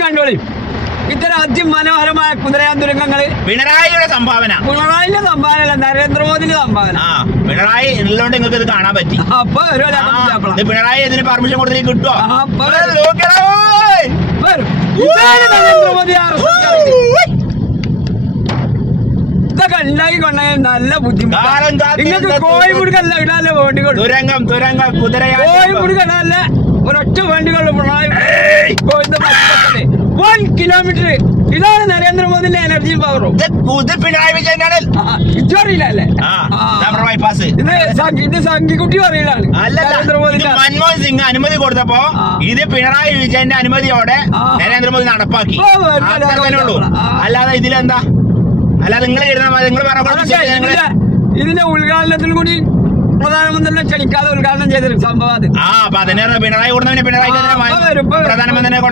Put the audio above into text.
കണ്ടോളി ഇത്തരം അതിമനോഹരമായ കുതിരയാന്തുരംഗങ്ങള് പിണറായിയുടെ സംഭാവന. പിണറായിന്റെ സംഭാവന, നരേന്ദ്രമോദിന്റെ സംഭാവന. പിണറായി ഉള്ളതുകൊണ്ട് നിങ്ങൾക്ക് ഇത് കാണാൻ പറ്റി. അപ്പൊ പിണറായി ഇതിന് പെർമിഷൻ കൊടുത്തിട്ട് കിട്ടുമോ? നരേന്ദ്രമോദി ഇതൊക്കെ ഉണ്ടാക്കി കൊണ്ടുപോയ നല്ല ബുദ്ധിമുട്ട്. നിങ്ങൾക്ക് കോഴിമുടുക്കല്ല ഇടാല്ലേ വേണ്ടികൾ, കോഴിമുടുക്കല്ല ഒരൊറ്റ വേണ്ടികളുള്ള പിണറായി 1 കിലോമീറ്റർ. ഇതാണ് നരേന്ദ്രമോദിന്റെ എനർജി പവറും. പിണറായി വിജയനാണ് ഇച്ചറിയില്ലല്ലേ? ഇത് സംഘിക്കുട്ടി പറയലാണ്. മൻമോഹൻ സിംഗ് അനുമതി കൊടുത്തപ്പോ ഇത് പിണറായി വിജയന്റെ അനുമതിയോടെ നരേന്ദ്രമോദി നടപ്പാക്കി. ഉള്ളൂ. അല്ലാതെ ഇതിലെന്താ? അല്ലാതെ നിങ്ങൾ ഇതിന്റെ ഉദ്ഘാടനത്തിൽ കൂടി പ്രധാനമന്ത്രിനെ ക്ഷണിക്കാതെ ഉദ്ഘാടനം ചെയ്തൊരു സംഭവം. അപ്പൊ അതിനെ പിണറായി കൊടുത്തവനെ പിണറായി പ്രധാനമന്ത്രിനെ